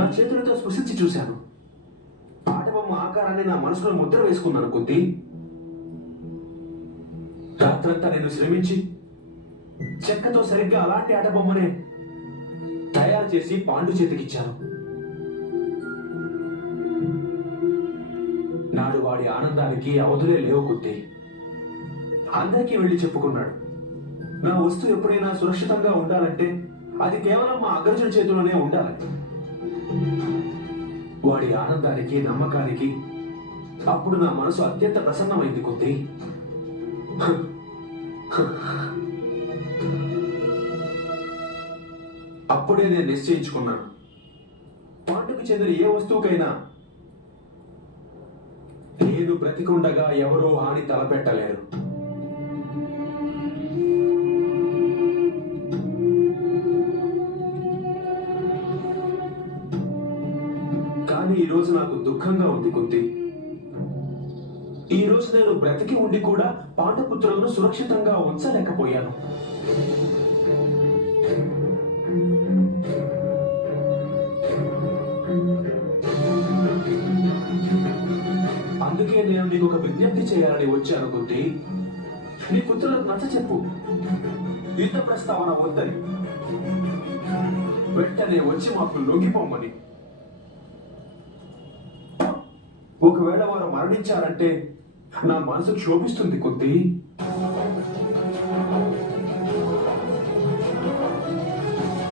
నా చేతులతో స్పృశించి చూశాను. ఆటబొమ్మ ఆకారాన్ని నా మనసులో ముద్ర వేసుకున్నాను కొద్ది. రాత్రంతా నేను శ్రమించి చెక్కతో సరిగ్గా అలాంటి ఆటబొమ్మనే తయారు చేసి పాండు చేతికిచ్చాను. నాడు వాడి ఆనందానికి అవధులే లేవు కొద్ది. అందరికీ వెళ్లి చెప్పుకున్నాడు, నా వస్తువు ఎప్పుడైనా సురక్షితంగా ఉండాలంటే అది కేవలం మా అగ్రజుడి చేతిలోనే ఉండాలి. వాడి ఆనందానికి నమ్మకానికి అప్పుడు నా మనసు అత్యంత ప్రసన్నమైంది కొద్ది. అప్పుడే నేను నిశ్చయించుకున్నాను, పాండుకు చెందిన ఏ వస్తువుకైనా నేను బ్రతికుండగా ఎవరో హాని తలపెట్టలేరు. కానీ ఈ రోజు నాకు దుఃఖంగా ఉంది కొద్ది. ఈ రోజు నేను బ్రతికి ఉండి కూడా పాండుపుత్రులను సురక్షితంగా ఉంచలేకపోయాను. అందుకే నేను నీకు ఒక విజ్ఞప్తి చేయాలని వచ్చాను కొద్ది. నీ పుత్రులకు నచ్చ చెప్పు, యుద్ధ ప్రస్తావన వద్దని, వెంటనే వచ్చి మాకు లొంగిపోమ్మని. ఒకవేళ వారు మరణించారంటే నా మనసు క్షోభిస్తుంది కొద్ది.